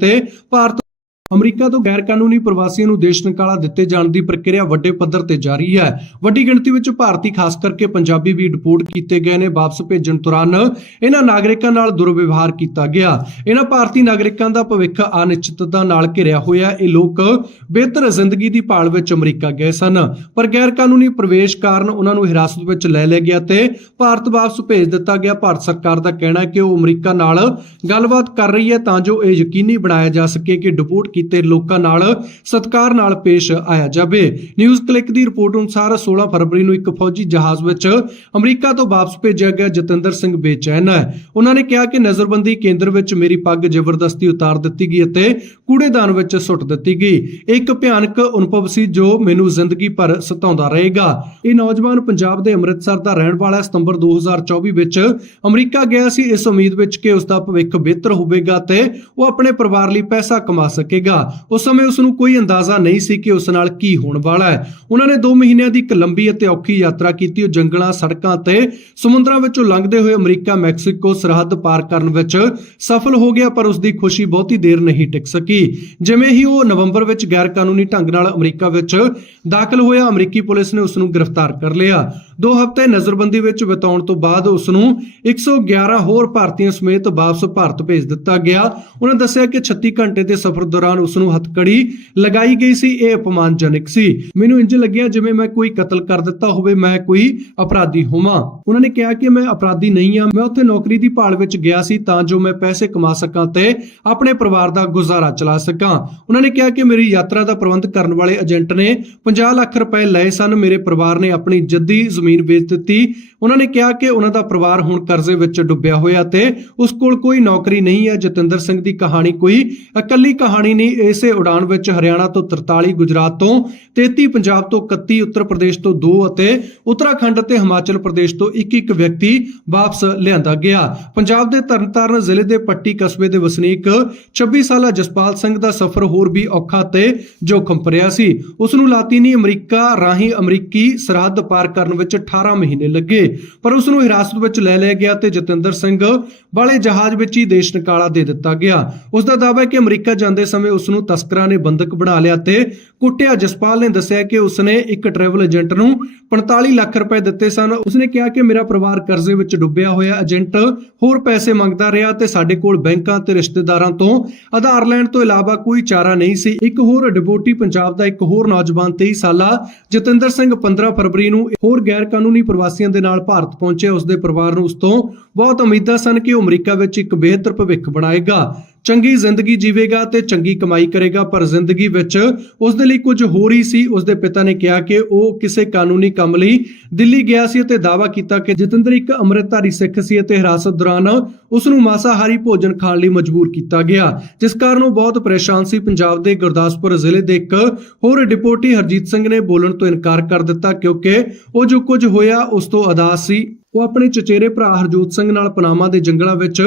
ਤੇ ਭਾਰਤ ਅਮਰੀਕਾ ਤੋਂ ਗੈਰ ਕਾਨੂੰਨੀ ਪ੍ਰਵਾਸੀਆਂ ਨੂੰ ਦੇਸ਼ ਨਿਕਾਲਾ ਦਿੱਤੇ ਜਾਣ ਦੀ ਪ੍ਰਕਿਰਿਆ ਵੱਡੇ ਪੱਧਰ ਤੇ ਜਾਰੀ ਹੈ। ਵੱਡੀ ਗਿਣਤੀ ਵਿੱਚ ਭਾਰਤੀ ਖਾਸ ਕਰਕੇ ਪੰਜਾਬੀ ਵੀ ਡਿਪੋਰਟ ਕੀਤੇ ਗਏ ਨੇ। ਵਾਪਸ ਭੇਜਣ ਦੌਰਾਨ ਇਹਨਾਂ ਨਾਗਰਿਕਾਂ ਨਾਲ ਦੁਰਵਿਵਹਾਰ ਕੀਤਾ ਗਿਆ। ਇਹਨਾਂ ਭਾਰਤੀ ਨਾਗਰਿਕਾਂ ਦਾ ਭਵਿੱਖ ਅਨਿਸ਼ਚਿਤਤਾ ਨਾਲ ਘਿਰਿਆ ਹੋਇਆ ਇਹ ਲੋਕ ਬਿਹਤਰ ਜ਼ਿੰਦਗੀ ਦੀ ਭਾਲ ਵਿੱਚ ਅਮਰੀਕਾ ਗਏ ਸਨ, ਪਰ ਗੈਰ ਕਾਨੂੰਨੀ ਪ੍ਰਵੇਸ਼ ਕਾਰਨ ਉਹਨਾਂ ਨੂੰ ਹਿਰਾਸਤ ਵਿੱਚ ਲੈ ਲਿਆ ਗਿਆ ਤੇ ਭਾਰਤ ਵਾਪਸ ਭੇਜ ਦਿੱਤਾ ਗਿਆ। ਭਾਰਤ ਸਰਕਾਰ ਦਾ ਕਹਿਣਾ ਹੈ ਕਿ ਉਹ ਅਮਰੀਕਾ ਨਾਲ ਗੱਲਬਾਤ ਕਰ ਰਹੀ ਹੈ ਤਾਂ ਜੋ ਇਹ ਯਕੀਨੀ ਬਣਾਇਆ ਜਾ ਸਕੇ ਕਿ ਡਿਪੋਰਟ ਕੀਤੇ ਲੋਕਾਂ ਨਾਲ ਸਤਕਾਰ ਨਾਲ ਪੇਸ਼ ਆਇਆ ਜਾਵੇ। ਨਿਊਜ਼ ਕਲਿੱਕ ਦੀ ਰਿਪੋਰਟ ਅਨੁਸਾਰ 16 ਫਰਵਰੀ ਨੂੰ ਇੱਕ ਫੌਜੀ ਜਹਾਜ਼ ਵਿੱਚ ਅਮਰੀਕਾ ਤੋਂ ਵਾਪਸ ਭੇਜਿਆ ਗਿਆ ਜਤਿੰਦਰ ਸਿੰਘ ਬੇਚੈਨ ਹੈ। ਉਹਨਾਂ ਨੇ ਕਿਹਾ ਕਿ ਨਜ਼ਰਬੰਦੀ ਕੇਂਦਰ ਵਿੱਚ ਮੇਰੀ ਪੱਗ ਜ਼ਬਰਦਸਤੀ ਉਤਾਰ ਦਿੱਤੀ ਗਈ ਅਤੇ ਕੂੜੇਦਾਨ ਵਿੱਚ ਸੁੱਟ ਦਿੱਤੀ ਗਈ। ਇਹ ਇੱਕ ਭਿਆਨਕ ਅਨੁਭਵ ਸੀ ਜੋ ਮੈਨੂੰ ਜ਼ਿੰਦਗੀ ਭਰ ਸਤਾਉਂਦਾ ਰਹੇਗਾ। ਇਹ ਨੌਜਵਾਨ ਪੰਜਾਬ ਦੇ ਅੰਮ੍ਰਿਤਸਰ ਦਾ ਰਹਿਣ ਵਾਲਾ ਹੈ। ਸਤੰਬਰ 2024 ਵਿੱਚ ਅਮਰੀਕਾ ਗਿਆ ਸੀ। ਇਸ ਉਮੀਦ ਵਿੱਚ ਕਿ ਉਸ ਦਾ ਭਵਿੱਖ ਬਿਹਤਰ ਹੋਵੇਗਾ ਤੇ ਉਹ ਆਪਣੇ ਪਰਿਵਾਰ ਲਈ ਪੈਸਾ ਕਮਾ ਸਕੇਗਾ। ਉਸ ਸਮੇਂ ਉਸ ਨੂੰ ਕੋਈ ਅੰਦਾਜ਼ਾ ਨਹੀਂ ਸੀ ਕਿ ਉਸ ਨਾਲ ਕੀ ਹੋਣ ਵਾਲਾ ਹੈ। ਉਹਨਾਂ ਨੇ 2 ਮਹੀਨਿਆਂ ਦੀ ਇੱਕ ਲੰਬੀ ਅਤੇ ਔਖੀ ਯਾਤਰਾ ਕੀਤੀ। ਉਹ ਜੰਗਲਾਂ, ਸੜਕਾਂ ਤੇ ਸਮੁੰਦਰਾਂ ਵਿੱਚੋਂ ਲੰਘਦੇ ਹੋਏ ਅਮਰੀਕਾ, ਮੈਕਸੀਕੋ ਸਰਹੱਦ ਪਾਰ ਕਰਨ ਵਿੱਚ ਸਫਲ ਹੋ ਗਿਆ, ਪਰ ਉਸ ਦੀ ਖੁਸ਼ੀ ਬਹੁਤੀ ਦੇਰ ਨਹੀਂ ਟਿਕ ਸਕੀ। ਜਿਵੇਂ ਹੀ ਉਹ ਨਵੰਬਰ ਵਿੱਚ ਗੈਰ ਕਾਨੂੰਨੀ ਢੰਗ ਨਾਲ ਅਮਰੀਕਾ ਵਿੱਚ ਦਾਖਲ ਹੋਇਆ, ਅਮਰੀਕੀ ਪੁਲਿਸ ਨੇ ਉਸ ਨੂੰ ਗ੍ਰਿਫਤਾਰ ਕਰ ਲਿਆ। ਦੋ ਹਫ਼ਤੇ ਨਜ਼ਰਬੰਦੀ ਵਿੱਚ ਬਿਤਾਉਣ ਤੋਂ ਬਾਅਦ ਉਸ ਨੂੰ 111 ਹੋਰ ਭਾਰਤੀਆਂ ਸਮੇਤ ਵਾਪਸ ਭਾਰਤ ਭੇਜ ਦਿੱਤਾ ਗਿਆ। ਉਹਨਾਂ ਦੱਸਿਆ ਕਿ 36 ਘੰਟੇ ਦੇ ਸਫ਼ਰ ਦੌਰਾਨ ਉਸ ਨੂੰ ਹੱਥਕੜੀ ਲਗਾਈ ਗਈ ਸੀ, ਇਹ ਅਪਮਾਨਜਨਕ ਸੀ। ਮੈਨੂੰ ਇੰਜ ਲੱਗਿਆ ਜਿਵੇਂ ਮੈਂ ਕੋਈ ਕਤਲ ਕਰ ਦਿੱਤਾ ਹੋਵੇ, ਮੈਂ ਕੋਈ ਅਪਰਾਧੀ ਹੋਵਾਂ। ਉਹਨਾਂ ਨੇ ਕਿਹਾ ਕਿ ਮੈਂ ਅਪਰਾਧੀ ਨਹੀਂ ਆ ਮੈਂ ਉੱਥੇ ਨੌਕਰੀ ਦੀ ਭਾਲ ਵਿੱਚ ਗਿਆ ਸੀ ਤਾਂ ਜੋ ਮੈਂ ਪੈਸੇ ਕਮਾ ਸਕਾਂ ਤੇ ਆਪਣੇ ਪਰਿਵਾਰ ਦਾ ਗੁਜ਼ਾਰਾ ਚਲਾ ਸਕਾਂ। ਉਹਨਾਂ ਨੇ ਕਿਹਾ ਕਿ ਮੇਰੀ ਯਾਤਰਾ ਦਾ ਪ੍ਰਬੰਧ ਕਰਨ ਵਾਲੇ ਏਜੰਟ ਨੇ 50 ਲੱਖ ਰੁਪਏ ਲਏ ਸਨ, ਮੇਰੇ ਪਰਿਵਾਰ ਨੇ ਆਪਣੀ ਜੱਦੀ ਜ਼ਮੀਨ ਵੇਚ ਦਿੱਤੀ। ਉਹਨਾਂ ਨੇ ਕਿਹਾ ਕਿ ਉਹਨਾਂ ਦਾ ਪਰਿਵਾਰ ਹੁਣ ਕਰਜ਼ੇ ਵਿੱਚ ਡੁੱਬਿਆ ਹੋਇਆ ਤੇ ਉਸ ਕੋਲ ਕੋਈ ਨੌਕਰੀ ਨਹੀਂ ਹੈ। ਜਤਿੰਦਰ ਸਿੰਘ ਦੀ ਕਹਾਣੀ ਕੋਈ ਇਕੱਲੀ ਕਹਾਣੀ ਨਹੀਂ ਇਸੇ ਉਡਾਨ ਵਿੱਚ ਹਰਿਆਣਾ ਤੋਂ 43 ਗੁਜਰਾਤ ਤੋਂ 33 ਪੰਜਾਬ ਤੋਂ 31 ਉੱਤਰ ਪ੍ਰਦੇਸ਼ ਤੋਂ 2 ਅਤੇ ਉੱਤਰਾਖੰਡ ਅਤੇ ਹਿਮਾਚਲ ਪ੍ਰਦੇਸ਼ ਤੋਂ ਇੱਕ ਇੱਕ ਵਿਅਕਤੀ ਵਾਪਸ ਲਿਆਂਦਾ ਗਿਆ। ਪੰਜਾਬ ਦੇ ਤਰਨਤਾਰਨ ਜ਼ਿਲ੍ਹੇ ਦੇ ਪੱਟੀ ਕਸਬੇ ਦੇ ਵਸਨੀਕ 26 ਸਾਲਾ ਜਸਪਾਲ ਸਿੰਘ ਦਾ ਸਫ਼ਰ ਹੋਰ ਵੀ ਔਖਾ ਤੇ ਜੋਖਮ ਭਰਿਆ ਸੀ। ਉਸ ਨੂੰ ਲਾਤੀਨੀ ਅਮਰੀਕਾ ਰਾਹੀਂ ਅਮਰੀਕੀ ਸਰਹੱਦ ਪਾਰ ਕਰਨ ਵਿੱਚ 18 ਮਹੀਨੇ ਲੱਗੇ, ਪਰ ਉਸ ਨੂੰ ਹਿਰਾਸਤ ਵਿੱਚ ਲੈ ਲਿਆ ਗਿਆ ਤੇ ਜਤਿੰਦਰ ਸਿੰਘ ਵਾਲੇ ਜਹਾਜ਼ ਵਿੱਚ ਹੀ ਦੇਸ਼ ਨਿਕਾਲਾ ਦੇ ਦਿੱਤਾ ਗਿਆ। ਉਸ ਦਾ ਦਾਅਵਾ ਹੈ ਕਿ ਅਮਰੀਕਾ ਜਾਂਦੇ ਸਮੇਂ ਉਸ ਨੂੰ ਤਸਕਰਾਂ ਨੇ ਬੰਦਕ ਬਣਾ ਲਿਆ ਤੇ ਕੁੱਟਿਆ। ਜਸਪਾਲ ਨੇ ਦੱਸਿਆ ਕਿ ਉਸਨੇ ਇੱਕ ਟਰੈਵਲ ਏਜੰਟ ਨੂੰ 45 ਲੱਖ ਰੁਪਏ ਦਿੱਤੇ ਸਨ। ਉਸਨੇ ਕਿਹਾ ਕਿ ਮੇਰਾ ਪਰਿਵਾਰ ਕਰਜ਼ੇ ਵਿੱਚ ਡੁੱਬਿਆ ਹੋਇਆ। ਏਜੰਟ ਹੋਰ ਪੈਸੇ ਮੰਗਦਾ ਰਿਹਾ ਤੇ ਸਾਡੇ ਕੋਲ ਬੈਂਕਾਂ ਤੇ ਰਿਸ਼ਤੇਦਾਰਾਂ ਤੋਂ ਆਧਾਰ ਲੈਣ ਤੋਂ ਇਲਾਵਾ ਕੋਈ ਚਾਰਾ ਨਹੀਂ ਸੀ। ਇੱਕ ਹੋਰ ਡਿਪੋਟੀ ਪੰਜਾਬ ਦਾ ਇੱਕ ਹੋਰ ਨੌਜਵਾਨ 23 ਸਾਲਾ ਜਤਿੰਦਰ ਸਿੰਘ 15 ਫਰਵਰੀ ਨੂੰ ਹੋਰ ਗੈਰ ਕਾਨੂੰਨੀ ਪ੍ਰਵਾਸੀਆਂ ਦੇ ਨਾਲ ਭਾਰਤ ਪਹੁੰਚਿਆ। ਉਸਦੇ ਪਰਿਵਾਰ ਨੂੰ ਉਸ ਤੋਂ ਬਹੁਤ ਉਮੀਦਾਂ ਸਨ ਕਿ ਉਹ ਅਮਰੀਕਾ ਵਿੱਚ ਇੱਕ ਬਿਹਤਰ ਭਵਿੱਖ ਬਣਾਏਗਾ। ਚੰਗੀ ਜ਼ਿੰਦਗੀ ਜੀਵੇਗਾ ਤੇ ਚੰਗੀ ਕਮਾਈ ਕਰੇਗਾ, ਪਰ ਜ਼ਿੰਦਗੀ ਵਿੱਚ ਉਸ ਦੇ ਲਈ ਕੁਝ ਹੋਰ ਹੀ ਸੀ। ਉਸ ਦੇ ਪਿਤਾ ਨੇ ਕਿਹਾ ਕਿ ਉਹ ਕਿਸੇ ਕਾਨੂੰਨੀ ਕੰਮ ਲਈ ਦਿੱਲੀ ਗਿਆ ਸੀ ਅਤੇ ਦਾਅਵਾ ਕੀਤਾ ਕਿ ਜਤਿੰਦਰ ਇੱਕ ਅੰਮ੍ਰਿਤਧਾਰੀ ਸਿੱਖ ਸੀ ਅਤੇ ਹਿਰਾਸਤ ਦੌਰਾਨ ਉਸ ਨੂੰ ਮਾਸਾਹਾਰੀ ਭੋਜਨ ਖਾਣ ਲਈ ਮਜਬੂਰ ਕੀਤਾ ਗਿਆ, ਜਿਸ ਕਾਰਨ ਉਹ ਬਹੁਤ ਪਰੇਸ਼ਾਨ ਸੀ। ਪੰਜਾਬ ਦੇ ਗੁਰਦਾਸਪੁਰ ਜ਼ਿਲ੍ਹੇ ਦੇ ਇੱਕ ਹੋਰ ਡਿਪੋਟੀ ਹਰਜੀਤ ਸਿੰਘ ਨੇ ਬੋਲਣ ਤੋਂ ਇਨਕਾਰ ਕਰ ਦਿੱਤਾ, ਕਿਉਂਕਿ ਉਹ ਜੋ ਕੁਝ ਹੋਇਆ ਉਸ ਤੋਂ ਅਦਾਸ ਸੀ। ਉਹ ਆਪਣੇ ਚਚੇਰੇ ਭਰਾ ਹਰਜੋਤ ਸਿੰਘ ਨਾਲ ਪਨਾਮਾ ਦੇ ਜੰਗਲਾਂ ਵਿੱਚ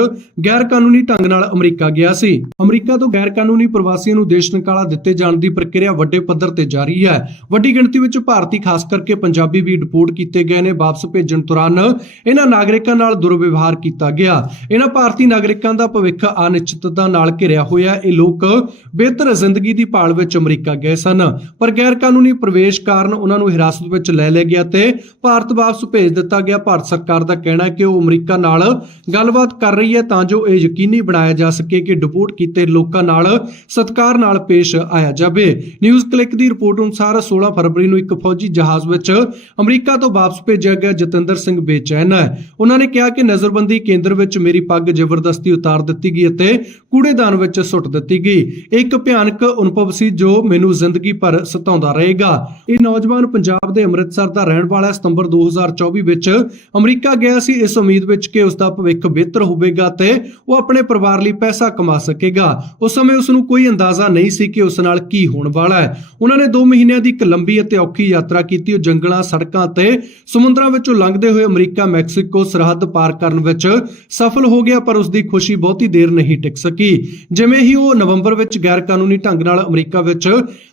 ਗੈਰ ਕਾਨੂੰਨੀ ਢੰਗ ਨਾਲ ਅਮਰੀਕਾ ਗਿਆ ਸੀ। ਅਮਰੀਕਾ ਤੋਂ ਗੈਰ ਕਾਨੂੰਨੀ ਪ੍ਰਵਾਸੀਆਂ ਨੂੰ ਦੇਸ਼ ਨਿਕਾਲਾ ਦਿੱਤੇ ਜਾਣ ਦੀ ਪ੍ਰਕਿਰਿਆ ਵੱਡੇ ਪੱਧਰ ਤੇ ਜਾਰੀ ਹੈ। ਵੱਡੀ ਗਿਣਤੀ ਵਿੱਚ ਭਾਰਤੀ, ਖਾਸ ਕਰਕੇ ਪੰਜਾਬੀ ਵੀ ਡਿਪੋਰਟ ਕੀਤੇ ਗਏ ਨੇ। ਵਾਪਸ ਭੇਜਣ ਦੌਰਾਨ ਇਹਨਾਂ ਨਾਗਰਿਕਾਂ ਨਾਲ ਦੁਰਵਿਵਹਾਰ ਕੀਤਾ ਗਿਆ। ਇਹਨਾਂ ਭਾਰਤੀ ਨਾਗਰਿਕਾਂ ਦਾ ਭਵਿੱਖ ਅਨਿਸ਼ਚਿਤਤਾ ਨਾਲ ਘਿਰਿਆ ਹੋਇਆ ਇਹ ਲੋਕ ਬਿਹਤਰ ਜ਼ਿੰਦਗੀ ਦੀ ਭਾਲ ਵਿੱਚ ਅਮਰੀਕਾ ਗਏ ਸਨ, ਪਰ ਗੈਰ ਕਾਨੂੰਨੀ ਪ੍ਰਵੇਸ਼ ਕਾਰਨ ਉਹਨਾਂ ਨੂੰ ਹਿਰਾਸਤ ਵਿੱਚ ਲੈ ਲਿਆ ਗਿਆ ਤੇ ਭਾਰਤ ਵਾਪਸ ਭੇਜ ਦਿੱਤਾ ਗਿਆ। ਭਾਰਤ ਸਰਕਾਰ ਦਾ ਕਹਿਣਾ ਹੈ ਕਿ ਉਹ ਅਮਰੀਕਾ ਨਾਲ ਗੱਲਬਾਤ ਕਰ ਰਹੀ ਹੈ ਤਾਂ ਜੋ ਇਹ ਯਕੀਨੀ ਬਣਾਇਆ ਜਾ ਸਕੇ ਕਿ ਡਿਪੋਰਟ ਕੀਤੇ ਲੋਕਾਂ ਨਾਲ ਸਤਕਾਰ ਨਾਲ ਪੇਸ਼ ਆਇਆ ਜਾਵੇ। ਨਿਊਜ਼ ਕਲਿੱਕ ਦੀ ਰਿਪੋਰਟ ਅਨੁਸਾਰ 16 ਫਰਵਰੀ ਨੂੰ ਇੱਕ ਫੌਜੀ ਜਹਾਜ਼ ਵਿੱਚ ਅਮਰੀਕਾ ਤੋਂ ਵਾਪਸ ਭੇਜਿਆ ਗਿਆ ਜਤਿੰਦਰ ਸਿੰਘ ਬੇਚੈਨ ਹੈ। ਉਹਨਾਂ ਨੇ ਕਿਹਾ ਕਿ ਨਜ਼ਰਬੰਦੀ ਕੇਂਦਰ ਵਿੱਚ ਮੇਰੀ ਪੱਗ ਜ਼ਬਰਦਸਤੀ ਉਤਾਰ ਦਿੱਤੀ ਗਈ ਅਤੇ ਕੂੜੇਦਾਨ ਵਿੱਚ ਸੁੱਟ ਦਿੱਤੀ ਗਈ। ਇੱਕ ਭਿਆਨਕ ਅਨੁਭਵ ਸੀ ਜੋ ਮੈਨੂੰ ਜ਼ਿੰਦਗੀ ਭਰ ਸਤਾਉਂਦਾ ਰਹੇਗਾ। ਇਹ ਨੌਜਵਾਨ ਪੰਜਾਬ ਦੇ ਅੰਮ੍ਰਿਤਸਰ ਦਾ ਰਹਿਣ ਵਾਲਾ ਸਤੰਬਰ 2024 ਵਿੱਚ ਅਮਰੀਕਾ ਗਿਆ ਸੀ। ਇਸ ਉਮੀਦ ਵਿੱਚ ਕਿ ਉਸ ਦਾ ਭਵਿੱਖ ਬਿਹਤਰ ਹੋਵੇਗਾ ਤੇ ਉਹ ਆਪਣੇ ਪਰਿਵਾਰ ਲਈ ਪੈਸਾ ਕਮਾ ਸਕੇਗਾ। ਉਸ ਸਮੇਂ ਉਸ ਨੂੰ ਕੋਈ ਅੰਦਾਜ਼ਾ ਨਹੀਂ ਸੀ ਕਿ ਉਸ ਨਾਲ ਕੀ ਹੋਣ ਵਾਲਾ ਹੈ। ਉਹਨਾਂ ਨੇ 2 ਮਹੀਨਿਆਂ ਦੀ ਇੱਕ ਲੰਬੀ ਅਤੇ ਔਖੀ ਯਾਤਰਾ ਕੀਤੀ। ਉਹ ਜੰਗਲਾਂ, ਸੜਕਾਂ ਤੇ ਸਮੁੰਦਰਾਂ ਵਿੱਚੋਂ ਲੰਘਦੇ ਹੋਏ ਅਮਰੀਕਾ ਮੈਕਸੀਕੋ ਸਰਹੱਦ ਪਾਰ ਕਰਨ ਵਿੱਚ ਸਫਲ ਹੋ ਗਿਆ, ਪਰ ਉਸ ਦੀ ਖੁਸ਼ੀ ਬਹੁਤੀ ਦੇਰ ਨਹੀਂ ਟਿਕ ਸਕੀ। ਜਿਵੇਂ ਹੀ ਉਹ ਨਵੰਬਰ ਵਿੱਚ ਗੈਰ ਕਾਨੂੰਨੀ ਢੰਗ ਨਾਲ ਅਮਰੀਕਾ ਵਿੱਚ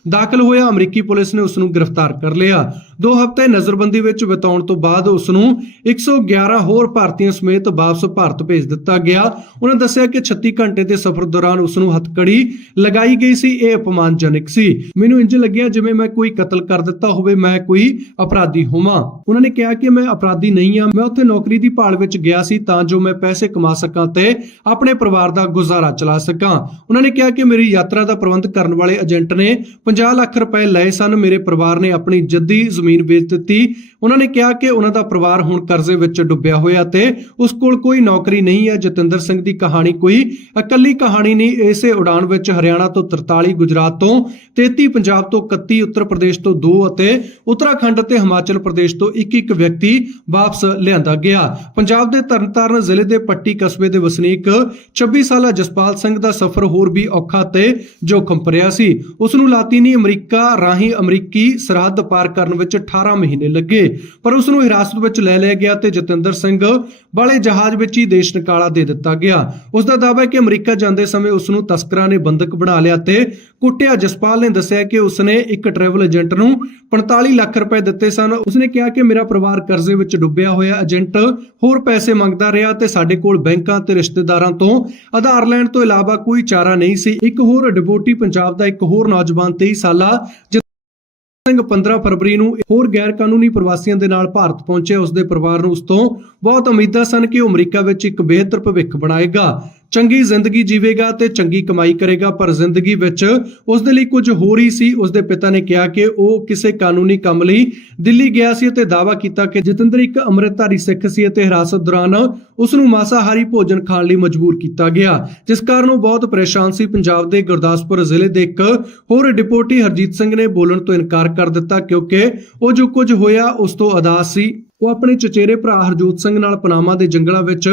ਦਾਖਲ ਹੋਇਆ, ਅਮਰੀਕੀ ਪੁਲਿਸ ਨੇ ਉਸ ਨੂੰ ਗ੍ਰਿਫਤਾਰ ਕਰ ਲਿਆ। ਦੋ ਹਫ਼ਤੇ ਨਜ਼ਰਬੰਦੀ ਵਿੱਚ ਬਿਤਾਉਣ ਤੋਂ ਬਾਅਦ ਉਸ ਨੂੰ 111 ਹੋਰ ਭਾਰਤੀਆਂ ਸਮੇਤ ਵਾਪਸ ਭਾਰਤ ਭੇਜ ਦਿੱਤਾ ਗਿਆ। ਉਹਨਾਂ ਦੱਸਿਆ ਕਿ 36 ਘੰਟੇ ਦੇ ਸਫ਼ਰ ਦੌਰਾਨ ਉਸ ਨੂੰ ਹੱਥਕੜੀ ਲਗਾਈ ਗਈ ਸੀ। ਇਹ ਅਪਮਾਨਜਨਕ ਸੀ। ਮੈਨੂੰ ਇੰਜ ਲੱਗਿਆ ਜਿਵੇਂ ਮੈਂ ਕੋਈ ਕਤਲ ਕਰ ਦਿੱਤਾ ਹੋਵੇ, ਮੈਂ ਕੋਈ ਅਪਰਾਧੀ ਹੋਵਾਂ। ਉਹਨਾਂ ਨੇ ਕਿਹਾ ਕਿ ਮੈਂ ਅਪਰਾਧੀ ਨਹੀਂ ਹਾਂ। ਮੈਂ ਉੱਥੇ ਨੌਕਰੀ ਦੀ ਭਾਲ ਵਿੱਚ ਗਿਆ ਸੀ ਤਾਂ ਜੋ ਮੈਂ ਪੈਸੇ ਕਮਾ ਸਕਾਂ ਤੇ ਆਪਣੇ ਪਰਿਵਾਰ ਦਾ ਗੁਜ਼ਾਰਾ ਚਲਾ ਸਕਾਂ। ਉਹਨਾਂ ਨੇ ਕਿਹਾ ਕਿ ਮੇਰੀ ਯਾਤਰਾ ਦਾ ਪ੍ਰਬੰਧ ਕਰਨ ਵਾਲੇ ਏਜੰਟ ਨੇ 50 ਲੱਖ ਰੁਪਏ ਲਏ ਸਨ। ਮੇਰੇ ਪਰਿਵਾਰ ਨੇ ਆਪਣੀ ਜੱਦੀ ਜ਼ਮੀਨ ਵੇਚ ਦਿੱਤੀ। ਉਹਨਾਂ ਨੇ ਕਿਹਾ ਕਿ ਉਹਨਾਂ ਦਾ ਪਰਿਵਾਰ ਹੁਣ ਕਰਜ਼ੇ ਵਿੱਚ ਡੁੱਬਿਆ ਹੋਇਆ ਤੇ ਉਸ ਕੋਲ ਕੋਈ ਨੌਕਰੀ ਨਹੀਂ ਹੈ। ਜਤਿੰਦਰ ਸਿੰਘ ਦੀ ਕਹਾਣੀ ਕੋਈ ਇਕੱਲੀ ਕਹਾਣੀ ਨਹੀਂ। ਇਸੇ ਉਡਾਨ ਵਿੱਚ ਹਰਿਆਣਾ ਤੋਂ 43 ਗੁਜਰਾਤ ਤੋਂ 33 ਪੰਜਾਬ ਤੋਂ 31 ਉੱਤਰ ਪ੍ਰਦੇਸ਼ ਤੋਂ 2 ਅਤੇ ਉੱਤਰਾਖੰਡ ਅਤੇ ਹਿਮਾਚਲ ਪ੍ਰਦੇਸ਼ ਤੋਂ ਇੱਕ ਇੱਕ ਵਿਅਕਤੀ ਵਾਪਸ ਲਿਆਂਦਾ ਗਿਆ। ਪੰਜਾਬ ਦੇ ਤਰਨਤਾਰਨ ਜ਼ਿਲ੍ਹੇ ਦੇ ਪੱਟੀ ਕਸਬੇ ਦੇ ਵਸਨੀਕ 26 ਸਾਲਾ ਜਸਪਾਲ ਸਿੰਘ ਦਾ ਸਫ਼ਰ ਹੋਰ ਵੀ ਔਖਾ ਤੇ ਜੋਖਮ ਭਰਿਆ ਸੀ। ਉਸ ਨੂੰ ਲਾਤੀਨੀ ਅਮਰੀਕਾ ਰਾਹੀਂ ਅਮਰੀਕੀ ਸਰਹੱਦ ਪਾਰ ਕਰਨ ਵਿੱਚ 18 ਮਹੀਨੇ ਲੱਗੇ। ਪਰ ਉਸ ਨੂੰ ਹਿਰਾਸਤ ਵਿੱਚ ਲੈ ਲਿਆ ਗਿਆ ਤੇ ਜਤਿੰਦਰ ਸਿੰਘ ਵਾਲੇ ਜਹਾਜ਼ ਵਿੱਚ ਹੀ ਦੇਸ਼ ਨਿਕਾਲਾ ਦੇ ਦਿੱਤਾ ਗਿਆ। ਉਸ ਦਾ ਦਾਅਵਾ ਹੈ ਕਿ ਅਮਰੀਕਾ ਜਾਂਦੇ ਸਮੇਂ ਉਸ ਨੂੰ ਤਸਕਰਾਂ ਨੇ ਬੰਦਕ ਬਣਾ ਲਿਆ ਤੇ ਕੁੱਟਿਆ। ਜਸਪਾਲ ਨੇ ਦੱਸਿਆ ਕਿ ਉਸਨੇ ਇੱਕ ਟਰੈਵਲ ਏਜੰਟ ਨੂੰ 45 ਲੱਖ ਰੁਪਏ ਦਿੱਤੇ ਸਨ। ਉਸਨੇ ਕਿਹਾ ਕਿ ਮੇਰਾ ਪਰਿਵਾਰ ਕਰਜ਼ੇ ਵਿੱਚ ਡੁੱਬਿਆ ਹੋਇਆ ਏਜੰਟ ਹੋਰ ਪੈਸੇ ਮੰਗਦਾ ਰਿਹਾ ਤੇ ਸਾਡੇ ਕੋਲ ਬੈਂਕਾਂ ਤੇ ਰਿਸ਼ਤੇਦਾਰਾਂ ਤੋਂ ਆਧਾਰ ਲੈਣ ਤੋਂ ਇਲਾਵਾ ਕੋਈ ਚਾਰਾ ਨਹੀਂ ਸੀ। ਇੱਕ ਹੋਰ ਡਿਬੋਟੀ ਪੰਜਾਬ ਦਾ ਇੱਕ ਹੋਰ ਨੌਜਵਾਨ 23 ਸਾਲਾ ਸਿੰਘ 15 ਫਰਵਰੀ ਨੂੰ ਹੋਰ ਗੈਰ ਕਾਨੂੰਨੀ ਪ੍ਰਵਾਸੀਆਂ ਦੇ ਨਾਲ ਭਾਰਤ ਪਹੁੰਚੇ ਉਸ ਦੇ ਪਰਿਵਾਰ ਨੂੰ ਉਸ ਤੋਂ ਬਹੁਤ ਉਮੀਦਾਂ ਸਨ ਕਿ ਉਹ ਅਮਰੀਕਾ ਵਿੱਚ ਇੱਕ ਬਿਹਤਰ ਭਵਿੱਖ ਬਣਾਏਗਾ। ਚੰਗੀ ਜ਼ਿੰਦਗੀ ਜੀਵੇਗਾ ਤੇ ਚੰਗੀ ਕਮਾਈ ਕਰੇਗਾ, ਪਰ ਜ਼ਿੰਦਗੀ ਵਿੱਚ ਉਸ ਦੇ ਲਈ ਕੁਝ ਹੋਰ ਹੀ ਸੀ। ਉਸ ਦੇ ਪਿਤਾ ਨੇ ਕਿਹਾ ਕਿ ਉਹ ਕਿਸੇ ਕਾਨੂੰਨੀ ਕੰਮ ਲਈ ਦਿੱਲੀ ਗਿਆ ਸੀ ਅਤੇ ਦਾਅਵਾ ਕੀਤਾ ਕਿ ਜਤਿੰਦਰ ਇੱਕ ਅੰਮ੍ਰਿਤਧਾਰੀ ਸਿੱਖ ਸੀ ਅਤੇ ਹਿਰਾਸਤ ਦੌਰਾਨ ਉਸ ਨੂੰ ਮਾਸਾਹਾਰੀ ਭੋਜਨ ਖਾਣ ਲਈ ਮਜਬੂਰ ਕੀਤਾ ਗਿਆ, ਜਿਸ ਕਾਰਨ ਉਹ ਬਹੁਤ ਪਰੇਸ਼ਾਨ ਸੀ। ਪੰਜਾਬ ਦੇ ਗੁਰਦਾਸਪੁਰ ਜ਼ਿਲ੍ਹੇ ਦੇ ਇੱਕ ਹੋਰ ਡਿਪੋਟੀ ਹਰਜੀਤ ਸਿੰਘ ਨੇ ਬੋਲਣ ਤੋਂ ਇਨਕਾਰ ਕਰ ਦਿੱਤਾ ਕਿਉਂਕਿ ਉਹ ਜੋ ਕੁਝ ਹੋਇਆ ਉਸ ਤੋਂ ਅਦਾਸ ਸੀ। ਉਹ ਆਪਣੇ ਚਚੇਰੇ ਭਰਾ ਹਰਜੋਤ ਸਿੰਘ ਨਾਲ ਪਨਾਮਾ ਦੇ ਜੰਗਲਾਂ ਵਿੱਚ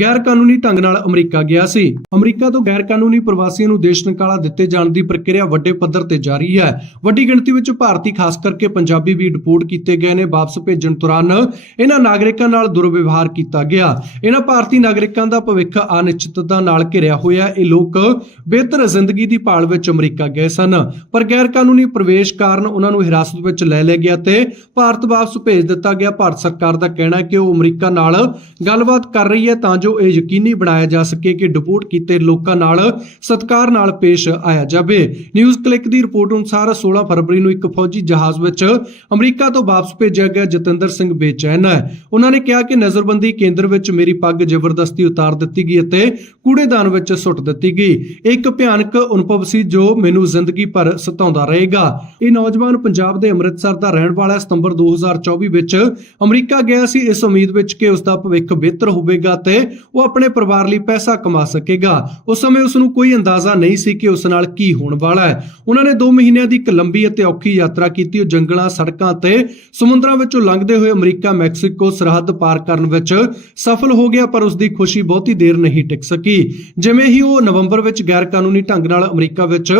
ਗੈਰ ਕਾਨੂੰਨੀ ਢੰਗ ਨਾਲ ਅਮਰੀਕਾ ਗਿਆ ਸੀ। ਅਮਰੀਕਾ ਤੋਂ ਗੈਰ ਕਾਨੂੰਨੀ ਪ੍ਰਵਾਸੀਆਂ ਨੂੰ ਦੇਸ਼ ਨਿਕਾਲਾ ਦਿੱਤੇ ਜਾਣ ਦੀ ਪ੍ਰਕਿਰਿਆ ਵੱਡੇ ਪੱਧਰ ਤੇ ਜਾਰੀ ਹੈ। ਵੱਡੀ ਗਿਣਤੀ ਵਿੱਚ ਭਾਰਤੀ ਖਾਸ ਕਰਕੇ ਪੰਜਾਬੀ ਵੀ ਡਿਪੋਰਟ ਕੀਤੇ ਗਏ ਨੇ। ਵਾਪਸ ਭੇਜਣ ਦੌਰਾਨ ਇਹਨਾਂ ਨਾਗਰਿਕਾਂ ਨਾਲ ਦੁਰਵਿਵਹਾਰ ਕੀਤਾ ਗਿਆ। ਇਹਨਾਂ ਭਾਰਤੀ ਨਾਗਰਿਕਾਂ ਦਾ ਭਵਿੱਖ ਅਨਿਸ਼ਚਿਤਤਾ ਨਾਲ ਘਿਰਿਆ ਹੋਇਆ ਇਹ ਲੋਕ ਬਿਹਤਰ ਜ਼ਿੰਦਗੀ ਦੀ ਭਾਲ ਵਿੱਚ ਅਮਰੀਕਾ ਗਏ ਸਨ। ਪਰ ਗੈਰ ਕਾਨੂੰਨੀ ਪ੍ਰਵੇਸ਼ ਕਾਰਨ ਉਹਨਾਂ ਨੂੰ ਹਿਰਾਸਤ ਵਿੱਚ ਲੈ ਲਿਆ ਗਿਆ ਤੇ ਭਾਰਤ ਵਾਪਸ ਭੇਜ ਦਿੱਤਾ ਗਿਆ। ਭਾਰਤ ਸਰਕਾਰ ਦਾ ਕਹਿਣਾ ਹੈ ਕਿ ਉਹ ਅਮਰੀਕਾ ਨਾਲ ਗੱਲਬਾਤ ਕਰ ਰਹੀ ਹੈ ਤਾਂ ਜੋ ਇਹ ਯਕੀਨੀ ਬਣਾਇਆ ਜਾ ਸਕੇ ਕਿ ਡਿਪੋਰਟ ਕੀਤੇ ਲੋਕਾਂ ਨਾਲ ਸਤਕਾਰ ਨਾਲ ਪੇਸ਼ ਆਇਆ ਜਾਵੇ। ਨਿਊਜ਼ ਕਲਿੱਕ ਦੀ ਰਿਪੋਰਟ ਅਨੁਸਾਰ 16 ਫਰਵਰੀ ਨੂੰ ਇੱਕ ਫੌਜੀ ਜਹਾਜ਼ ਵਿੱਚ ਅਮਰੀਕਾ ਤੋਂ ਵਾਪਸ ਭੇਜਿਆ ਗਿਆ ਜਤਿੰਦਰ ਸਿੰਘ ਬੇਚੈਨ ਹੈ। ਉਹਨਾਂ ਨੇ ਕਿਹਾ ਕਿ ਨਜ਼ਰਬੰਦੀ ਕੇਂਦਰ ਵਿੱਚ ਮੇਰੀ ਪੱਗ ਜ਼ਬਰਦਸਤੀ ਉਤਾਰ ਦਿੱਤੀ ਗਈ ਅਤੇ ਕੂੜੇਦਾਨ ਵਿੱਚ ਸੁੱਟ ਦਿੱਤੀ ਗਈ। ਇਹ ਇੱਕ ਭਿਆਨਕ ਅਨੁਭਵ ਸੀ ਜੋ ਮੈਨੂੰ ਜ਼ਿੰਦਗੀ ਭਰ ਸਤਾਉਂਦਾ ਰਹੇਗਾ। ਇਹ ਨੌਜਵਾਨ ਪੰਜਾਬ ਦੇ ਅੰਮ੍ਰਿਤਸਰ ਦਾ ਰਹਿਣ ਵਾਲਾ ਹੈ। ਸਤੰਬਰ 2024 ਵਿੱਚ ਅਮਰੀਕਾ ਗਿਆ ਸੀ, ਇਸ ਉਮੀਦ ਵਿੱਚ ਕਿ ਉਸ ਦਾ ਭਵਿੱਖ ਬਿਹਤਰ ਹੋਵੇਗਾ ਤੇ ਉਹ ਆਪਣੇ ਪਰਿਵਾਰ ਲਈ ਪੈਸਾ ਕਮਾ ਸਕੇਗਾ। ਉਸ ਸਮੇਂ ਉਸ ਨੂੰ ਕੋਈ ਅੰਦਾਜ਼ਾ ਨਹੀਂ ਸੀ ਕਿ ਉਸ ਨਾਲ ਕੀ ਹੋਣ ਵਾਲਾ ਹੈ। ਉਹਨਾਂ ਨੇ 2 ਮਹੀਨਿਆਂ ਦੀ ਇੱਕ ਲੰਬੀ ਅਤੇ ਔਖੀ ਯਾਤਰਾ ਕੀਤੀ। ਉਹ ਜੰਗਲਾਂ, ਸੜਕਾਂ ਤੇ ਸਮੁੰਦਰਾਂ ਵਿੱਚੋਂ ਲੰਘਦੇ ਹੋਏ ਅਮਰੀਕਾ, ਮੈਕਸੀਕੋ ਸਰਹੱਦ ਪਾਰ ਕਰਨ ਵਿੱਚ ਸਫਲ ਹੋ ਗਿਆ, ਪਰ ਉਸ ਦੀ ਖੁਸ਼ੀ ਬਹੁਤੀ ਦੇਰ ਨਹੀਂ ਟਿਕ ਸਕੀ। ਜਿਵੇਂ ਹੀ ਉਹ ਨਵੰਬਰ ਵਿੱਚ ਗੈਰ ਕਾਨੂੰਨੀ ਢੰਗ ਨਾਲ ਅਮਰੀਕਾ ਵਿੱਚ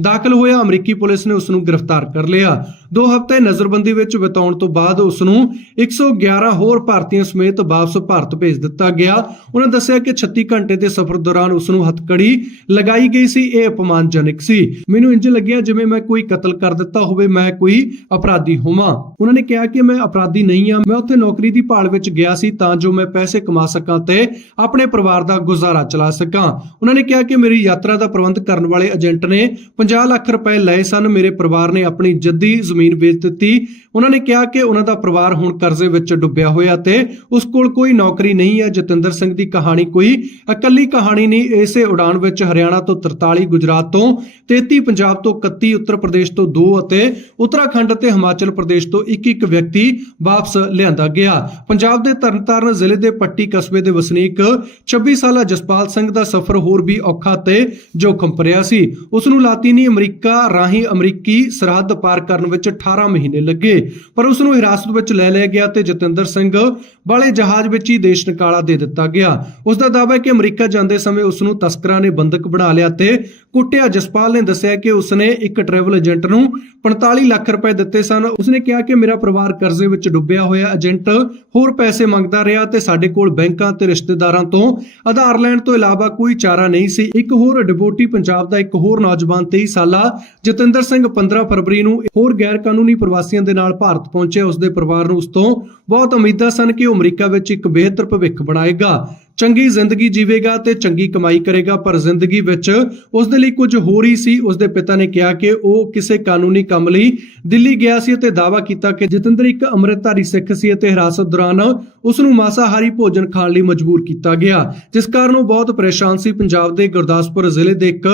ਦਾਖਲ ਹੋਇਆ, ਅਮਰੀਕੀ ਪੁਲਿਸ ਨੇ ਉਸ ਨੂੰ ਗ੍ਰਿਫਤਾਰ ਕਰ ਲਿਆ। ਦੋ ਹਫ਼ਤੇ ਨਜ਼ਰਬੰਦੀ ਵਿੱਚ ਬਿਤਾਉਣ ਤੋਂ ਬਾਅਦ ਉਸ ਨੂੰ 111 ਹੋਰ ਭਾਰਤੀਆਂ ਸਮੇਤ ਵਾਪਸ ਭਾਰਤ ਭੇਜ ਦਿੱਤਾ ਗਿਆ। ਉਹਨਾਂ ਦੱਸਿਆ ਕਿ 36 ਘੰਟੇ ਦੇ ਸਫ਼ਰ ਦੌਰਾਨ ਉਸ ਨੂੰ ਹੱਥਕੜੀ ਲਗਾਈ ਗਈ ਸੀ। ਇਹ ਅਪਮਾਨਜਨਕ ਸੀ। ਮੈਨੂੰ ਇੰਜ ਲੱਗਿਆ ਜਿਵੇਂ ਮੈਂ ਕੋਈ ਕਤਲ ਕਰ ਦਿੱਤਾ ਹੋਵੇ, ਮੈਂ ਕੋਈ ਅਪਰਾਧੀ ਹੋਵਾਂ। ਉਹਨਾਂ ਨੇ ਕਿਹਾ ਕਿ ਮੈਂ ਅਪਰਾਧੀ ਨਹੀਂ ਹਾਂ। ਮੈਂ ਉੱਥੇ ਨੌਕਰੀ ਦੀ ਭਾਲ ਵਿੱਚ ਗਿਆ ਸੀ ਤਾਂ ਜੋ ਮੈਂ ਪੈਸੇ ਕਮਾ ਸਕਾਂ ਤੇ ਆਪਣੇ ਪਰਿਵਾਰ ਦਾ ਗੁਜ਼ਾਰਾ ਚਲਾ ਸਕਾਂ। ਉਹਨਾਂ ਨੇ ਕਿਹਾ ਕਿ ਮੇਰੀ ਯਾਤਰਾ ਦਾ ਪ੍ਰਬੰਧ ਕਰਨ ਵਾਲੇ ਏਜੰਟ ਨੇ 50 ਲੱਖ ਰੁਪਏ ਲਏ ਸਨ। ਮੇਰੇ ਪਰਿਵਾਰ ਨੇ ਆਪਣੀ ਜੱਦੀ ਜ਼ਮੀਨ ਵੇਚ ਦਿੱਤੀ। ਉਹਨਾਂ ਨੇ ਕਿਹਾ ਕਿ ਉਹਨਾਂ ਦਾ ਪਰਿਵਾਰ ਹੁਣ ਕਰਜ਼ੇ ਵਿੱਚ ਡੁੱਬਿਆ ਹੋਇਆ ਤੇ ਉਸ ਕੋਲ ਕੋਈ ਨੌਕਰੀ ਨਹੀਂ ਹੈ। ਜਤਿੰਦਰ ਸਿੰਘ ਦੀ ਕਹਾਣੀ ਕੋਈ ਇਕੱਲੀ ਕਹਾਣੀ ਨਹੀਂ, ਇਸੇ ਉਡਾਨ ਵਿੱਚ ਹਰਿਆਣਾ ਤੋਂ 43 ਗੁਜਰਾਤ ਤੋਂ 33 ਪੰਜਾਬ ਤੋਂ 31 ਉੱਤਰ ਪ੍ਰਦੇਸ਼ ਤੋਂ 2 ਅਤੇ ਉੱਤਰਾਖੰਡ ਅਤੇ ਹਿਮਾਚਲ ਪ੍ਰਦੇਸ਼ ਤੋਂ ਇੱਕ ਇੱਕ ਵਿਅਕਤੀ ਵਾਪਸ ਲਿਆਂਦਾ ਗਿਆ। ਪੰਜਾਬ ਦੇ ਤਰਨਤਾਰਨ ਜ਼ਿਲ੍ਹੇ ਦੇ ਪੱਟੀ ਕਸਬੇ ਦੇ ਵਸਨੀਕ 26 ਸਾਲਾ ਜਸਪਾਲ ਸਿੰਘ ਦਾ ਸਫ਼ਰ ਹੋਰ ਵੀ ਔਖਾ ਤੇ ਜੋਖਮ ਭਰਿਆ ਸੀ। ਉਸ ਨੂੰ ਲਾਤੀਨੀ ਅਮਰੀਕਾ ਰਾਹੀਂ ਅਮਰੀਕੀ ਸਰਹੱਦ ਪਾਰ ਕਰਨ ਵਿੱਚ 18 ਮਹੀਨੇ ਲੱਗੇ। ਪਰ ਉਸ ਨੂੰ ਹਿਰਾਸਤ ਵਿੱਚ ਲੈ ਲਿਆ ਗਿਆ ਤੇ ਜਤਿੰਦਰ ਸਿੰਘ ਵਾਲੇ ਜਹਾਜ਼ ਵਿੱਚ ਹੀ ਦੇਸ਼ ਨਿਕਾਲਾ ਦੇ ਦਿੱਤਾ ਗਿਆ। ਉਸ ਦਾ ਦਾਅਵਾ ਹੈ ਕਿ ਅਮਰੀਕਾ ਜਾਂਦੇ ਸਮੇਂ ਉਸ ਨੂੰ ਤਸਕਰਾਂ ਨੇ ਬੰਦਕ ਬਣਾ ਲਿਆ ਤੇ ਕੁੱਟਿਆ। ਜਸਪਾਲ ਨੇ ਦੱਸਿਆ ਕਿ ਉਸਨੇ ਇੱਕ ਟਰੈਵਲ ਏਜੰਟ ਨੂੰ 45 ਲੱਖ ਰੁਪਏ ਦਿੱਤੇ ਸਨ। ਉਸਨੇ ਕਿਹਾ ਕਿ ਮੇਰਾ ਪਰਿਵਾਰ ਕਰਜ਼ੇ ਵਿੱਚ ਡੁੱਬਿਆ ਹੋਇਆ ਏਜੰਟ ਹੋਰ ਪੈਸੇ ਮੰਗਦਾ ਰਿਹਾ ਤੇ ਸਾਡੇ ਕੋਲ ਬੈਂਕਾਂ ਤੇ ਰਿਸ਼ਤੇਦਾਰਾਂ ਤੋਂ ਆਧਾਰ ਲੈਣ ਤੋਂ ਇਲਾਵਾ ਕੋਈ ਚਾਰਾ ਨਹੀਂ ਸੀ। ਇੱਕ ਹੋਰ ਡਿਬੋਟੀ ਪੰਜਾਬ ਦਾ ਇੱਕ ਹੋਰ ਨੌਜਵਾਨ 23 ਸਾਲਾ ਜਤਿੰਦਰ ਸਿੰਘ 15 ਫਰਵਰੀ ਨੂੰ ਹੋਰ ਗੈਰ ਕਾਨੂੰਨੀ ਪ੍ਰਵਾਸੀਆਂ ਦੇ ਨਾਲ ਭਾਰਤ ਪਹੁੰਚਿਆ। ਉਸ ਦੇ ਪਰਿਵਾਰ ਨੂੰ ਉਸ ਤੋਂ ਬਹੁਤ ਉਮੀਦਾਂ ਸਨ ਕਿ ਉਹ ਅਮਰੀਕਾ ਵਿੱਚ ਇੱਕ ਬਿਹਤਰ ਭਵਿੱਖ ਬਣਾਏਗਾ। ਚੰਗੀ ਜ਼ਿੰਦਗੀ ਜੀਵੇਗਾ ਤੇ ਚੰਗੀ ਕਮਾਈ ਕਰੇਗਾ, ਪਰ ਜ਼ਿੰਦਗੀ ਵਿੱਚ ਉਸ ਦੇ ਲਈ ਕੁਝ ਹੋਰ ਹੀ ਸੀ। ਉਸ ਦੇ ਪਿਤਾ ਨੇ ਕਿਹਾ ਕਿ ਉਹ ਕਿਸੇ ਕਾਨੂੰਨੀ ਕੰਮ ਲਈ ਦਿੱਲੀ ਗਿਆ ਸੀ ਤੇ ਦਾਅਵਾ ਕੀਤਾ ਕਿ ਜਤਿੰਦਰ ਇੱਕ ਅੰਮ੍ਰਿਤਧਾਰੀ ਸਿੱਖ ਸੀ ਅਤੇ ਹਿਰਾਸਤ ਦੌਰਾਨ ਉਸ ਨੂੰ ਮਾਸਾਹਾਰੀ ਭੋਜਨ ਖਾਣ ਲਈ ਮਜਬੂਰ ਕੀਤਾ ਗਿਆ, ਜਿਸ ਕਾਰਨ ਉਹ ਬਹੁਤ ਪਰੇਸ਼ਾਨ ਸੀ। ਪੰਜਾਬ ਦੇ ਗੁਰਦਾਸਪੁਰ ਜ਼ਿਲ੍ਹੇ ਦੇ ਇੱਕ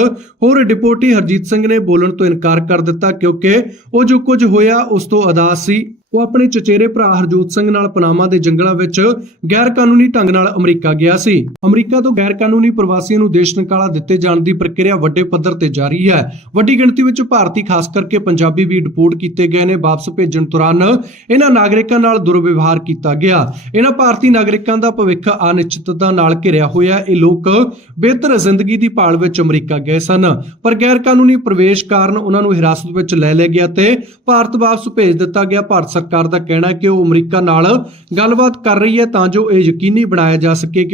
ਹੋਰ ਡਿਪੋਟੀ ਹਰਜੀਤ ਸਿੰਘ ਨੇ ਬੋਲਣ ਤੋਂ ਇਨਕਾਰ ਕਰ ਦਿੱਤਾ, ਕਿਉਂਕਿ ਉਹ ਜੋ ਕੁਝ ਹੋਇਆ ਉਸ ਤੋਂ ਅਦਾਸ ਸੀ। ਉਹ ਆਪਣੇ ਚਚੇਰੇ ਭਰਾ ਹਰਜੋਤ ਸਿੰਘ ਨਾਲ ਪਨਾਮਾ ਦੇ ਜੰਗਲਾਂ ਵਿੱਚ ਗੈਰ ਕਾਨੂੰਨੀ ਢੰਗ ਨਾਲ ਅਮਰੀਕਾ ਗਿਆ ਸੀ। ਅਮਰੀਕਾ ਤੋਂ ਗੈਰ ਕਾਨੂੰਨੀ ਪ੍ਰਵਾਸੀਆਂ ਨੂੰ ਦੇਸ਼ ਨਿਕਾਲਾ ਦਿੱਤੇ ਜਾਣ ਦੀ ਪ੍ਰਕਿਰਿਆ ਵੱਡੇ ਪੱਧਰ ਤੇ ਜਾਰੀ ਹੈ। ਵੱਡੀ ਗਿਣਤੀ ਵਿੱਚ ਭਾਰਤੀ, ਖਾਸ ਕਰਕੇ ਪੰਜਾਬੀ ਵੀ ਡਿਪੋਰਟ ਕੀਤੇ ਗਏ ਨੇ। ਵਾਪਸ ਭੇਜਣ ਦੌਰਾਨ ਇਹਨਾਂ ਨਾਗਰਿਕਾਂ ਨਾਲ ਦੁਰਵਿਵਹਾਰ ਕੀਤਾ ਗਿਆ। ਇਹਨਾਂ ਭਾਰਤੀ ਨਾਗਰਿਕਾਂ ਦਾ ਭਵਿੱਖ ਅਨਿਸ਼ਚਿਤਤਾ ਨਾਲ ਘਿਰਿਆ ਹੋਇਆ ਇਹ ਲੋਕ ਬਿਹਤਰ ਜ਼ਿੰਦਗੀ ਦੀ ਭਾਲ ਵਿੱਚ ਅਮਰੀਕਾ ਗਏ ਸਨ। ਪਰ ਗੈਰ ਕਾਨੂੰਨੀ ਪ੍ਰਵੇਸ਼ ਕਾਰਨ ਉਹਨਾਂ ਨੂੰ ਹਿਰਾਸਤ ਵਿੱਚ ਲੈ ਲਿਆ ਗਿਆ ਤੇ ਭਾਰਤ ਵਾਪਸ ਭੇਜ ਦਿੱਤਾ ਗਿਆ। ਭਾਰਤ ਸਰਕਾਰ ਦਾ ਕਹਿਣਾ ਹੈ ਕਿ ਉਹ ਅਮਰੀਕਾ ਨਾਲ ਗੱਲਬਾਤ ਕਰ ਰਹੀ ਹੈ ਤਾਂ ਜੋ ਇਹ ਯਕੀਨੀ ਬਣਾਇਆ ਜਾ ਸਕੇ ਕਿ